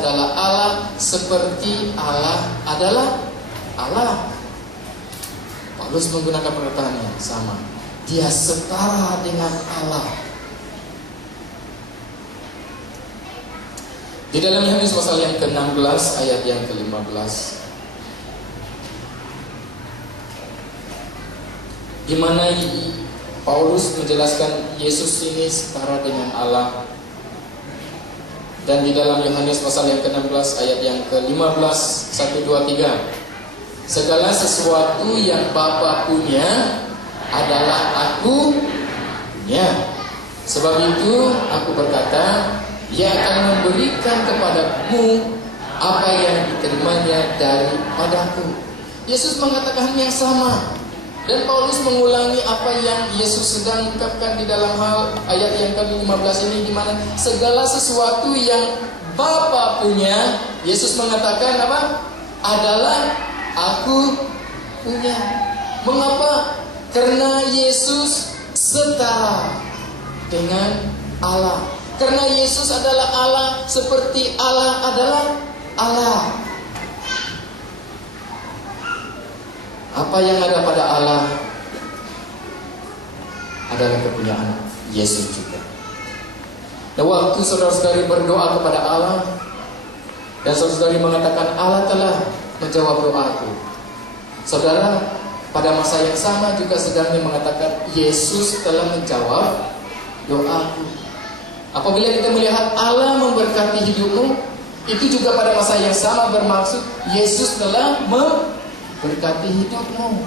adalah Allah seperti Allah adalah Allah. Paulus menggunakan perkataan yang sama. Dia setara dengan Allah. Di dalam Yohanes pasal yang ke-16 ayat yang ke-15, di mana Paulus menjelaskan Yesus ini setara dengan Allah. Dan di dalam Yohanes pasal yang ke-16 ayat yang ke-15, 1, 2, 3, segala sesuatu yang Bapa punya adalah aku punya. Sebab itu aku berkata, Ia akan memberikan kepadamu apa yang diterimanya daripadaku. Yesus mengatakan yang sama. Dan Paulus mengulangi apa yang Yesus sedang ungkapkan di dalam hal ayat yang ke-15 ini, di mana segala sesuatu yang Bapa punya, Yesus mengatakan apa? Adalah aku punya. Mengapa? Karena Yesus setara dengan Allah. Karena Yesus adalah Allah seperti Allah adalah Allah. Apa yang ada pada Allah adalah kepunyaan Yesus juga. Dan waktu saudara-saudari berdoa kepada Allah, dan saudara-saudari mengatakan Allah telah menjawab doaku, saudara pada masa yang sama juga sedang mengatakan Yesus telah menjawab doaku. Apabila kita melihat Allah memberkati hidupmu, itu juga pada masa yang sama bermaksud Yesus telah memberkati hidupmu.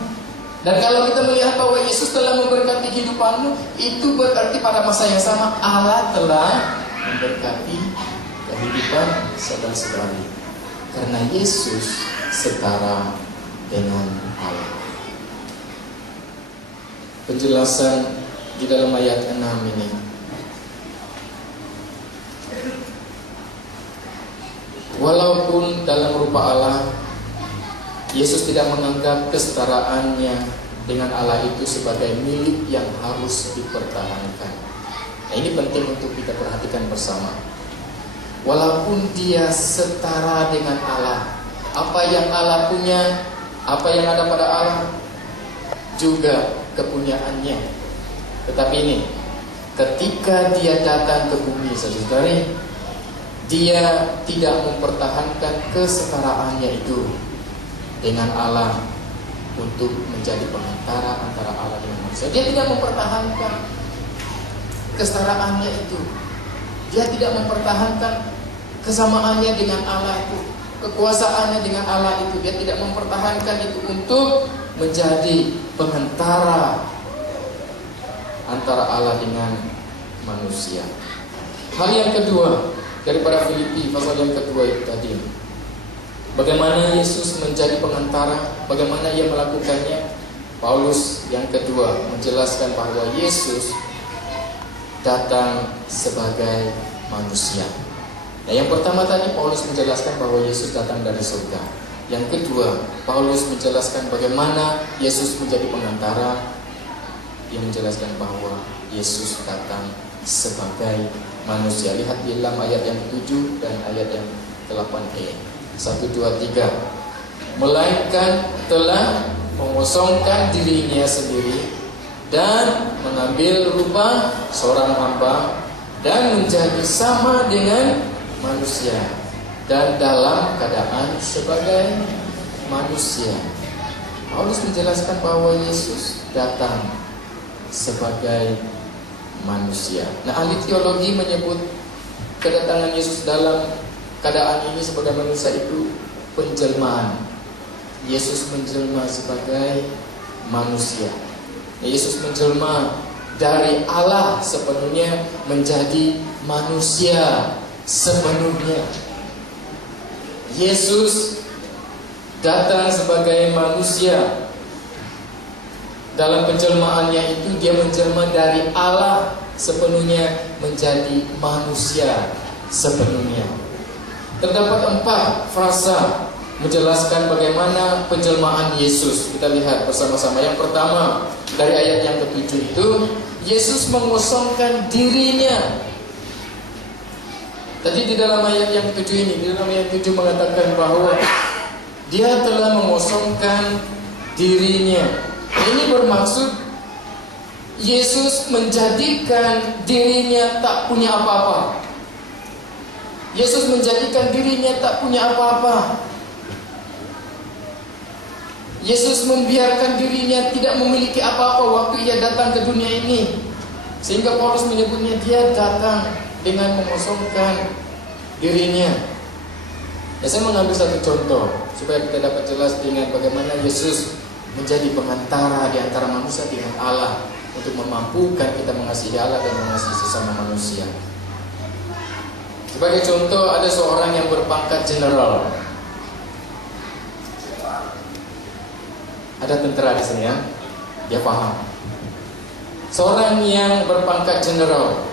Dan kalau kita melihat bahwa Yesus telah memberkati kehidupanmu, itu berarti pada masa yang sama Allah telah memberkati kehidupan saudara-saudari. Karena Yesus setara dengan Allah. Penjelasan di dalam ayat 6 ini, walaupun dalam rupa Allah, Yesus tidak menganggap kesetaraannya dengan Allah itu sebagai milik yang harus dipertahankan. Nah, ini penting untuk kita perhatikan bersama. Walaupun dia setara dengan Allah, apa yang Allah punya, apa yang ada pada Allah, juga kepunyaannya. Tetapi ini, ketika dia datang ke bumi, saudara-saudari, dia tidak mempertahankan kesetaraannya itu dengan Allah untuk menjadi pengantara antara Allah dengan manusia. Dia tidak mempertahankan kesetaraannya itu. Dia tidak mempertahankan kesamaannya dengan Allah itu, kekuasaannya dengan Allah itu. Dia tidak mempertahankan itu untuk menjadi pengantara antara Allah dengan manusia. Hal yang kedua daripada Filipi pasal yang kedua itu tadi, bagaimana Yesus menjadi pengantara, bagaimana ia melakukannya. Paulus yang kedua menjelaskan bahwa Yesus datang sebagai manusia. Nah, yang pertama tadi Paulus menjelaskan bahwa Yesus datang dari surga. Yang kedua, Paulus menjelaskan bagaimana Yesus menjadi pengantara. Dia menjelaskan bahwa Yesus datang sebagai manusia. Lihat di dalam ayat yang ke-7 dan ayat yang ke-8e. 1, 2, 3. Melainkan telah mengosongkan dirinya sendiri dan mengambil rupa seorang hamba dan menjadi sama dengan manusia, dan dalam keadaan sebagai manusia. Paulus menjelaskan bahwa Yesus datang sebagai manusia. Nah, ahli teologi menyebut kedatangan Yesus dalam keadaan ini sebagai manusia itu penjelmaan. Yesus menjelma sebagai manusia. Yesus menjelma dari Allah sepenuhnya menjadi manusia sepenuhnya. Yesus datang sebagai manusia. Dalam penjelmaannya itu dia menjelma dari Allah sepenuhnya menjadi manusia sepenuhnya. Terdapat 4 frasa menjelaskan bagaimana penjelmaan Yesus. Kita lihat bersama-sama. Yang pertama, dari ayat yang ke-7 itu, Yesus mengosongkan dirinya. Tadi di dalam ayat yang 7 ini, di dalam ayat 7 mengatakan bahwa dia telah mengosongkan dirinya. Ini bermaksud Yesus menjadikan dirinya tak punya apa-apa. Yesus menjadikan dirinya tak punya apa-apa. Yesus membiarkan dirinya tidak memiliki apa-apa waktu ia datang ke dunia ini. Sehingga Paulus menyebutnya dia datang dengan mengosongkan dirinya. Ya, saya mengambil satu contoh supaya kita dapat jelas dengan bagaimana Yesus menjadi pengantara di antara manusia dengan Allah untuk memampukan kita mengasihi Allah dan mengasihi sesama manusia. Sebagai contoh, ada seorang yang berpangkat jenderal. Ada tentara di sini ya, dia paham. Seorang yang berpangkat jenderal,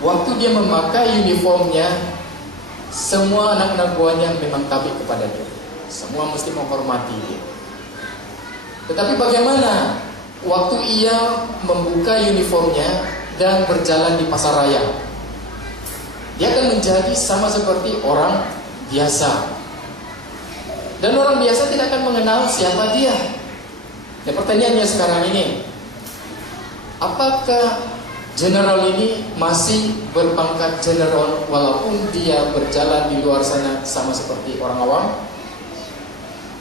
waktu dia memakai uniformnya, semua anak-anak buahnya memang tabi kepada dia. Semua mesti menghormati dia. Tetapi bagaimana waktu ia membuka uniformnya dan berjalan di pasar raya? Dia akan menjadi sama seperti orang biasa. Dan orang biasa tidak akan mengenal siapa dia. Dan pertanyaannya sekarang ini, apakah jenderal ini masih berpangkat jenderal walaupun dia berjalan di luar sana sama seperti orang awam?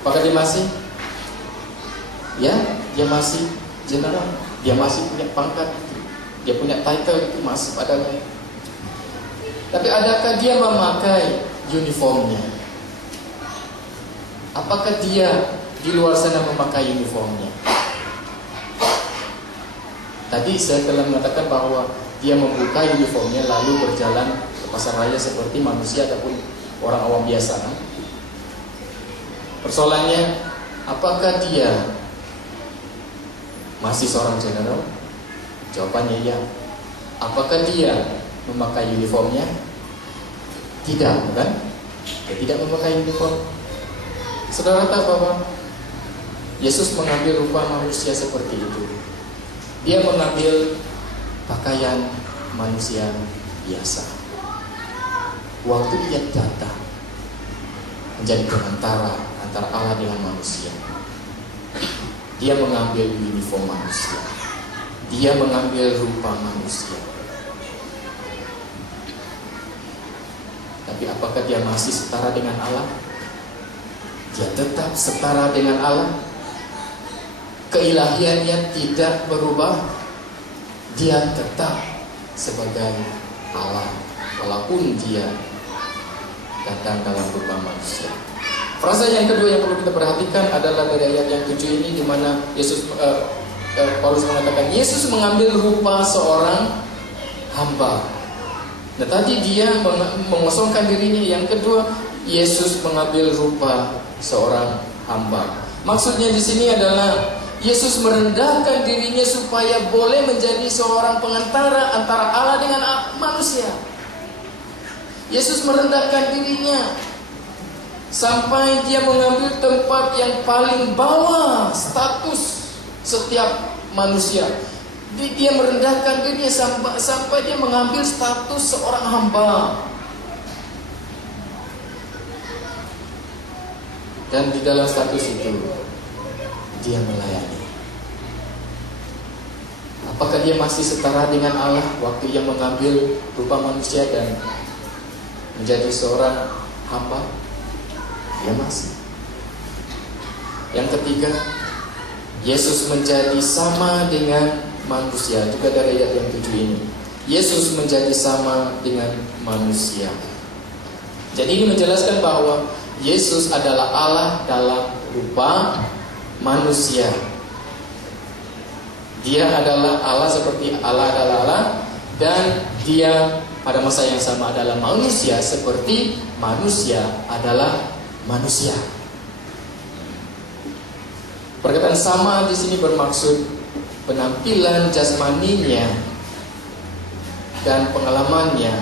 Apakah dia masih? Ya, dia masih jenderal. Dia masih punya pangkat, dia punya title itu masih padanya. Tapi adakah dia memakai uniformnya? Apakah dia di luar sana memakai uniformnya? Tadi saya telah mengatakan bahwa dia membuka uniformnya lalu berjalan ke pasar raya seperti manusia ataupun orang awam biasa. Persoalannya, apakah dia masih seorang jenderal? Jawabannya ya. Apakah dia memakai uniformnya? Tidak, bukan? Dia tidak memakai uniform. Saudara tahu bahwa Yesus mengambil rupa manusia seperti itu. Dia mengambil pakaian manusia biasa. Waktu dia datang menjadi perantara antara Allah dengan manusia, dia mengambil uniform manusia. Dia mengambil rupa manusia. Tapi apakah dia masih setara dengan Allah? Dia tetap setara dengan Allah. Keilahiannya tidak berubah. Dia tetap sebagai Allah walaupun dia datang dalam rupa manusia. Frasa yang kedua yang perlu kita perhatikan adalah dari ayat yang 7 ini, di mana Yesus Paulus mengatakan Yesus mengambil rupa seorang hamba. Nah, tadi dia mengosongkan dirinya. Yang kedua, Yesus mengambil rupa seorang hamba. Maksudnya di sini adalah Yesus merendahkan dirinya supaya boleh menjadi seorang pengantara antara Allah dengan manusia. Yesus merendahkan dirinya sampai dia mengambil tempat yang paling bawah status setiap manusia. Dia merendahkan dirinya sampai dia mengambil status seorang hamba. Dan di dalam status itu dia melayani. Apakah dia masih setara dengan Allah waktu ia mengambil rupa manusia dan menjadi seorang hamba? Dia masih. Yang ketiga, Yesus menjadi sama dengan manusia. Juga dari ayat yang 7 ini, Yesus menjadi sama dengan manusia. Jadi ini menjelaskan bahwa Yesus adalah Allah dalam rupa manusia. Dia adalah Allah seperti Allah adalah Allah, dan dia pada masa yang sama adalah manusia seperti manusia adalah manusia. Perkataan sama di sini bermaksud penampilan jasmaninya dan pengalamannya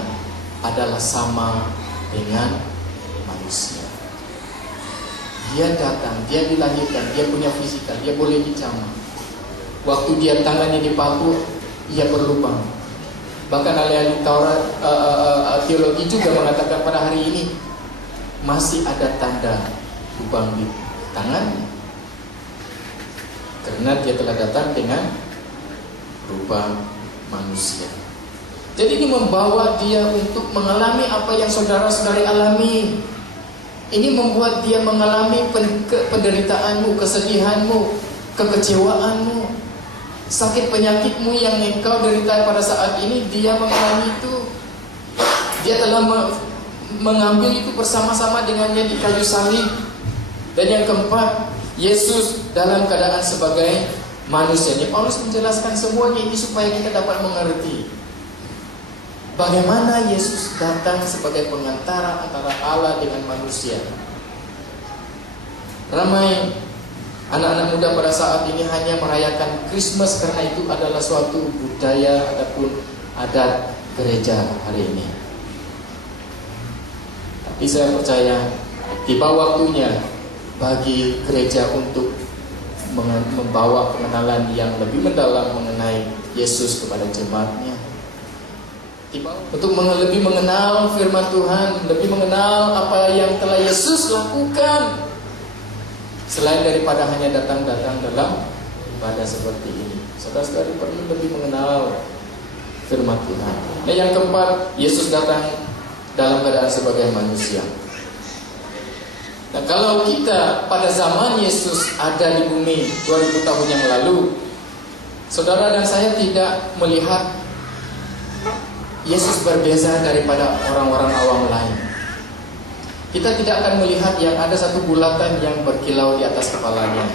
adalah sama dengan manusia. Dia datang, dia dilahirkan, dia punya fisikal, dia boleh dijamah. Waktu dia tangannya dipaku, ia berlubang. Bahkan ahli-ahli Taurat, teologi juga mengatakan pada hari ini masih ada tanda lubang di tangannya, karena dia telah datang dengan rupa manusia. Jadi ini membawa dia untuk mengalami apa yang saudara-saudari alami. Ini membuat dia mengalami penderitaanmu, kesedihanmu, kekecewaanmu, sakit penyakitmu yang engkau derita pada saat ini. Dia mengalami itu. Dia telah mengambil itu bersama-sama dengannya di kayu salib. Dan yang keempat, Yesus dalam keadaan sebagai manusia. Paulus menjelaskan semuanya ini supaya kita dapat mengerti bagaimana Yesus datang sebagai pengantara antara Allah dengan manusia. Ramai anak-anak muda pada saat ini hanya merayakan Christmas karena itu adalah suatu budaya ataupun adat gereja hari ini. Tapi saya percaya tiba waktunya bagi gereja untuk membawa pengenalan yang lebih mendalam mengenai Yesus kepada jemaatnya. Untuk lebih mengenal firman Tuhan, lebih mengenal apa yang telah Yesus lakukan, selain daripada hanya datang-datang dalam ibadah seperti ini. Saudara-saudari perlu lebih mengenal firman Tuhan. Nah, yang keempat, Yesus datang dalam keadaan sebagai manusia. Nah, kalau kita pada zaman Yesus ada di bumi 2000 tahun yang lalu, saudara dan saya tidak melihat Yesus berbeza daripada orang-orang awam lain. Kita tidak akan melihat yang ada satu bulatan yang berkilau di atas kepalanya.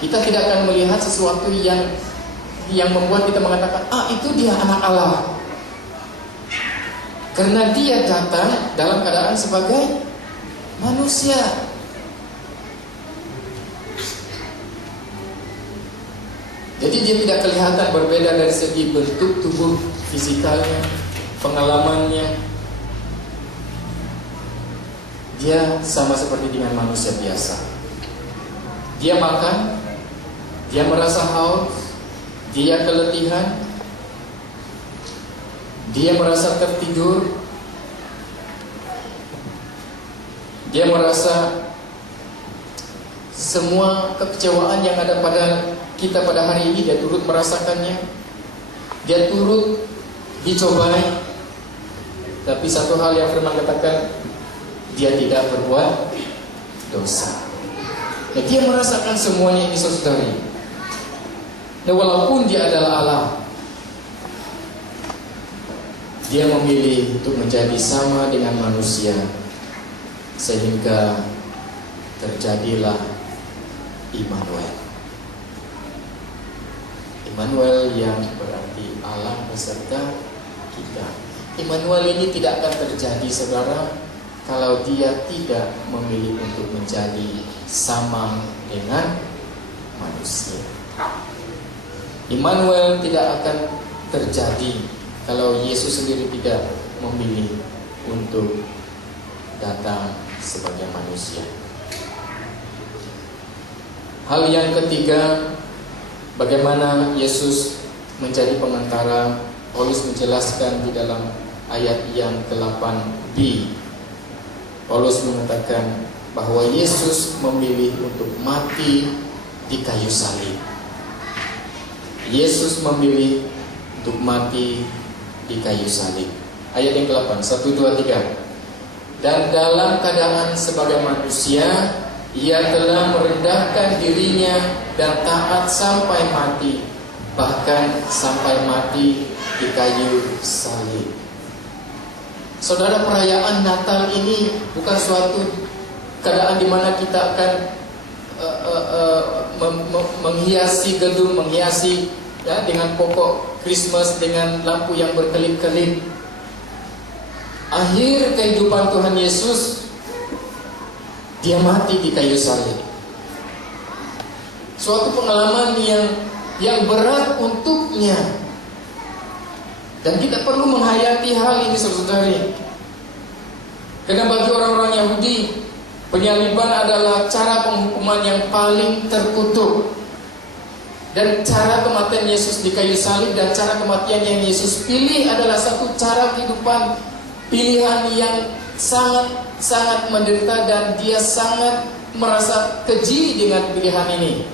Kita tidak akan melihat sesuatu yang membuat kita mengatakan, itu dia anak Allah. Karena dia datang dalam keadaan sebagai manusia. Jadi dia tidak kelihatan berbeda dari segi bentuk tubuh fisikalnya, pengalamannya. Dia sama seperti dengan manusia biasa. Dia makan, dia merasa haus, dia keletihan, dia merasa tertidur, dia merasa semua kekecewaan yang ada pada kita pada hari ini, dia turut merasakannya. Dia turut dicobai. Tapi satu hal yang firman katakan, dia tidak berbuat dosa. Nah, dia merasakan semuanya ini, saudari. Nah, walaupun dia adalah Allah, dia memilih untuk menjadi sama dengan manusia, sehingga terjadilah Immanuel. Immanuel yang berarti Allah beserta kita. Immanuel ini tidak akan terjadi, saudara, kalau dia tidak memilih untuk menjadi sama dengan manusia. Immanuel tidak akan terjadi kalau Yesus sendiri tidak memilih untuk datang sebagai manusia. Hal yang ketiga, bagaimana Yesus menjadi pengantara. Paulus menjelaskan di dalam ayat yang ke-8b. Paulus mengatakan bahwa Yesus memilih untuk mati di kayu salib. Yesus memilih untuk mati di kayu salib. Ayat yang ke-8, 1, 2, 3. Dan dalam keadaan sebagai manusia, ia telah merendahkan dirinya dan taat sampai mati, bahkan sampai mati di kayu salib. Saudara, perayaan Natal ini bukan suatu keadaan di mana kita akan menghiasi gedung, menghiasi dengan pokok Christmas, dengan lampu yang berkelip-kelip. Akhir kehidupan Tuhan Yesus, dia mati di kayu salib. Suatu pengalaman yang berat untuknya. Dan kita perlu menghayati hal ini, saudari. Karena bagi orang-orang Yahudi, penyaliban adalah cara penghukuman yang paling terkutuk. Dan cara kematian Yesus di kayu salib dan cara kematian yang Yesus pilih adalah satu cara kehidupan pilihan yang sangat menderita, dan dia sangat merasa keji dengan pilihan ini.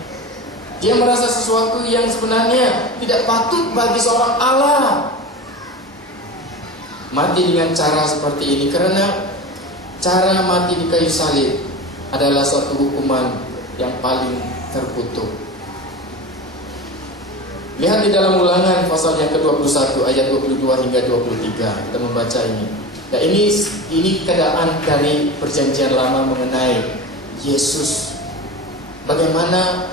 Dia merasa sesuatu yang sebenarnya tidak patut bagi seorang Allah mati dengan cara seperti ini, karena cara mati di kayu salib adalah suatu hukuman yang paling terkutuk. Lihat di dalam Ulangan pasal yang ke-21 ayat 22 hingga 23. Kita membaca ini. Nah, ini keadaan dari perjanjian lama mengenai Yesus. Bagaimana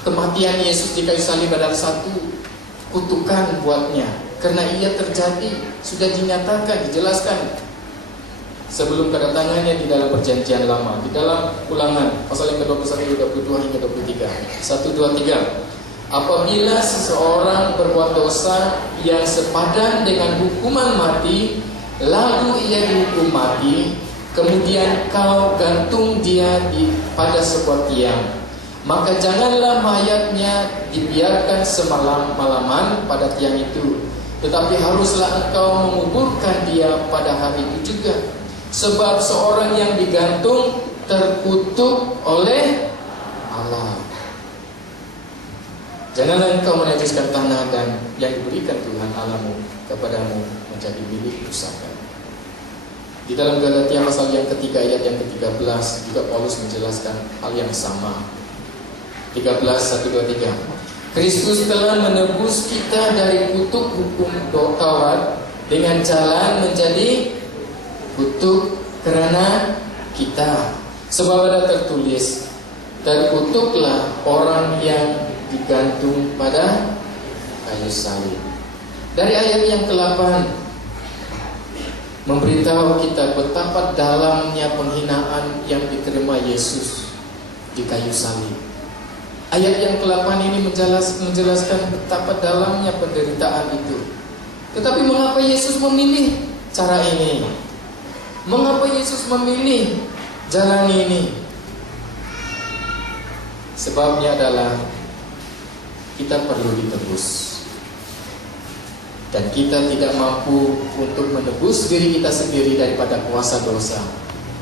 kematian Yesus di kayu salib adalah satu kutukan buatnya, karena ia terjadi, sudah dinyatakan, dijelaskan sebelum kedatangannya di dalam perjanjian lama. Di dalam Ulangan pasal yang ke-21 22 hingga 23. 1 2 3. Apabila seseorang berbuat dosa yang sepadan dengan hukuman mati, lalu ia dihukum mati, kemudian kau gantung dia pada sebuah tiang, maka janganlah mayatnya dibiarkan semalam-malaman pada tiang itu, tetapi haruslah engkau menguburkan dia pada hari itu juga. Sebab seorang yang digantung terkutuk oleh Allah. Janganlah engkau menajiskan tanah dan yang diberikan Tuhan Allahmu kepadamu menjadi milik pusaka. Di dalam Galatia pasal yang ketiga ayat yang ke-13 juga Paulus menjelaskan hal yang sama. 13 1 2 3. Kristus telah menebus kita dari kutuk hukum Taurat dengan jalan menjadi kutuk karena kita. Sebab ada tertulis, terkutuklah orang yang digantung pada kayu salib. Dari ayat yang ke-8 memberitahu kita betapa dalamnya penghinaan yang diterima Yesus di kayu salib. Ayat yang ke-8 ini menjelaskan betapa dalamnya penderitaan itu. Tetapi mengapa Yesus memilih cara ini? Mengapa Yesus memilih jalan ini? Sebabnya adalah kita perlu ditebus, dan kita tidak mampu untuk menebus diri kita sendiri daripada kuasa dosa.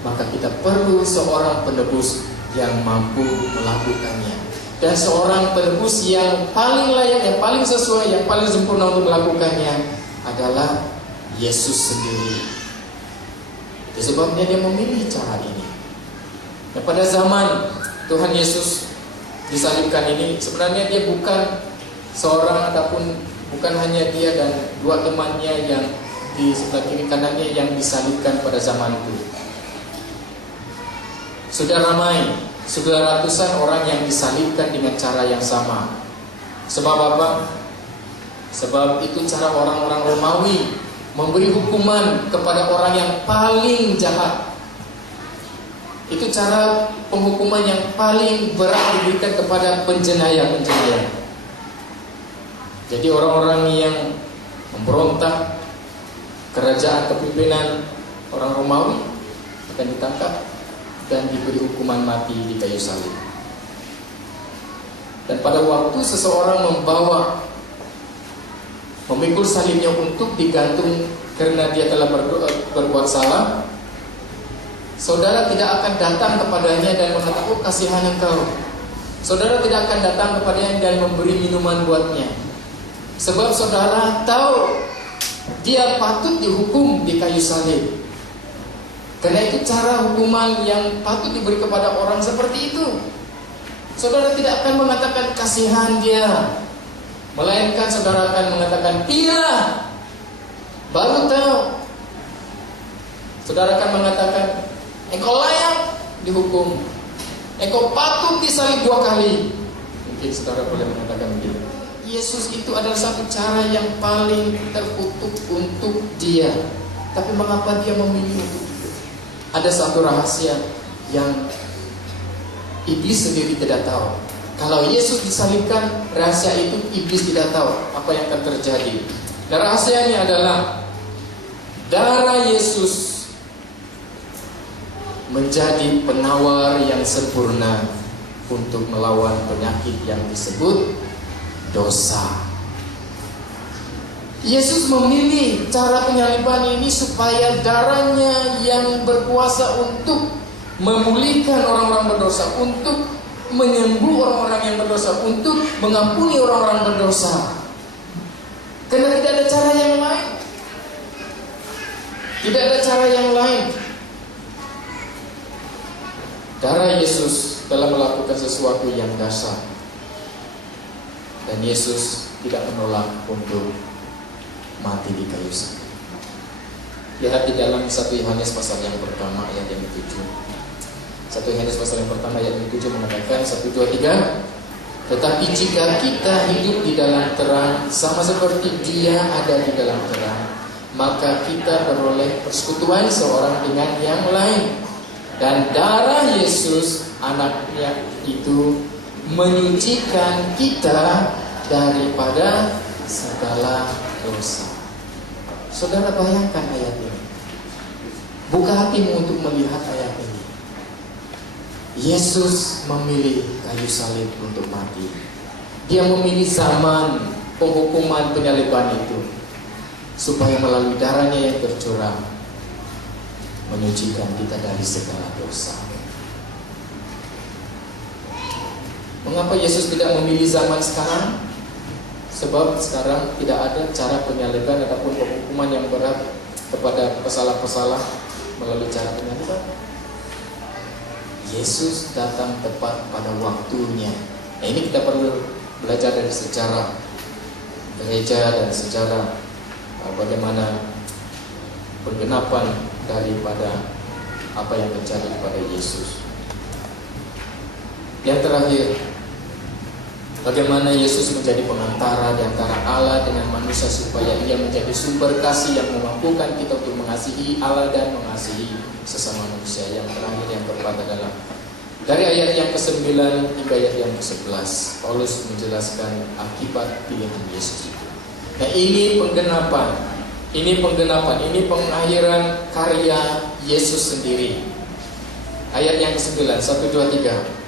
Maka kita perlu seorang penebus yang mampu melakukannya, dan seorang penebus yang paling layak, yang paling sesuai, yang paling sempurna untuk melakukannya adalah Yesus sendiri. Itu sebabnya dia memilih cara ini. Dan pada zaman Tuhan Yesus disalibkan ini, sebenarnya dia bukan seorang, ataupun bukan hanya dia dan dua temannya yang di sebelah kiri kanannya yang disalibkan pada zaman itu. Sudah ramai, sudah ratusan orang yang disalibkan dengan cara yang sama. Sebab apa? Sebab itu cara orang-orang Romawi memberi hukuman kepada orang yang paling jahat. Itu cara penghukuman yang paling berat diberikan kepada penjenayah-penjenayah. Jadi orang-orang yang memberontak kerajaan kepimpinan orang Romawi akan ditangkap dan diberi hukuman mati di kayu salib. Dan pada waktu seseorang memikul salibnya untuk digantung karena dia telah berbuat salah, saudara tidak akan datang kepadanya dan mengatakan, oh kasihan engkau. Saudara tidak akan datang kepadanya dan memberi minuman buatnya. Sebab saudara tahu dia patut dihukum di kayu salib. Karena itu cara hukuman yang patut diberi kepada orang seperti itu. Saudara tidak akan mengatakan kasihan dia, melainkan saudara akan mengatakan iya, baru tahu. Saudara akan mengatakan, engkau layak dihukum, engkau patut disalib 2 kali. Mungkin saudara boleh mengatakan begitu. Yesus itu adalah satu cara yang paling terkutuk untuk dia. Tapi mengapa dia memilih untuk itu? Ada satu rahasia yang iblis sendiri tidak tahu. Kalau Yesus disalibkan, rahasia itu iblis tidak tahu apa yang akan terjadi. Dan rahasianya adalah darah Yesus menjadi penawar yang sempurna untuk melawan penyakit yang disebut dosa. Yesus memilih cara penyaliban ini supaya darahnya yang berkuasa untuk memulihkan orang-orang berdosa, untuk menyembuh orang-orang yang berdosa, untuk mengampuni orang-orang berdosa. Karena tidak ada cara yang lain. Tidak ada cara yang lain. Darah Yesus telah melakukan sesuatu yang dasar. Dan Yesus tidak menolak untuk mati di kayu salib. Lihat di dalam 1 Yohanes pasal yang pertama ayat yang ke-7. 1 Yohanes pasal yang pertama ayat yang ke-7 mengatakan 1, 2, 3. Tetapi jika kita hidup di dalam terang sama seperti Dia ada di dalam terang, maka kita beroleh persekutuan seorang dengan yang lain. Dan darah Yesus anaknya itu menyucikan kita daripada segala dosa. Saudara bayangkan ayat ini. Buka hatimu untuk melihat ayat ini. Yesus memilih kayu salib untuk mati. Dia memilih zaman penghukuman penyaliban itu supaya melalui darahnya yang tercurah menyucikan kita dari segala dosa. Mengapa Yesus tidak memilih zaman sekarang? Sebab sekarang tidak ada cara penyaliban ataupun penghukuman yang berat kepada pesalah-pesalah melalui cara penyaliban. Yesus datang tepat pada waktunya. Nah, ini kita perlu belajar dari sejarah gereja dan sejarah bagaimana penggenapan daripada apa yang terjadi pada Yesus. Yang terakhir, bagaimana Yesus menjadi pengantara di antara Allah dengan manusia supaya Ia menjadi sumber kasih yang memampukan kita untuk mengasihi Allah dan mengasihi sesama manusia. Yang terakhir, yang keempat adalah dari ayat yang ke-9 hingga ayat yang ke-11, Paulus menjelaskan akibat pilihan Yesus itu. Nah, ini penggenapan, ini pengakhiran karya Yesus sendiri. Ayat yang ke-9, 1, 2, 3.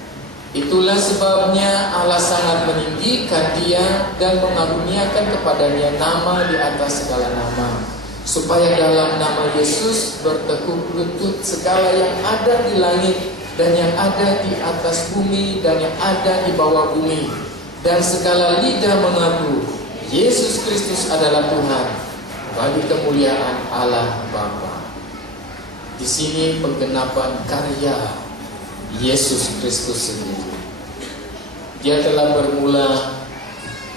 Itulah sebabnya Allah sangat meninggikan Dia dan mengaruniakan kepadanya nama di atas segala nama, supaya dalam nama Yesus bertekuk lutut segala yang ada di langit dan yang ada di atas bumi dan yang ada di bawah bumi, dan segala lidah mengaku Yesus Kristus adalah Tuhan, bagi kemuliaan Allah Bapa. Di sini penggenapan karya Yesus Kristus sendiri. Dia telah bermula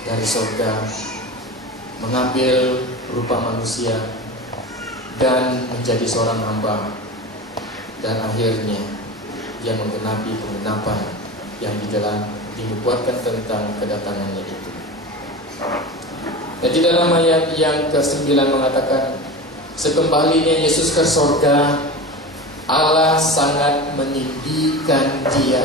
dari surga, mengambil rupa manusia dan menjadi seorang hamba, dan akhirnya dia menggenapi penggenapan yang dinubuatkan tentang kedatangannya itu. Dan di dalam ayat yang ke-9 mengatakan, sekembalinya Yesus ke surga, Allah sangat meninggikan Dia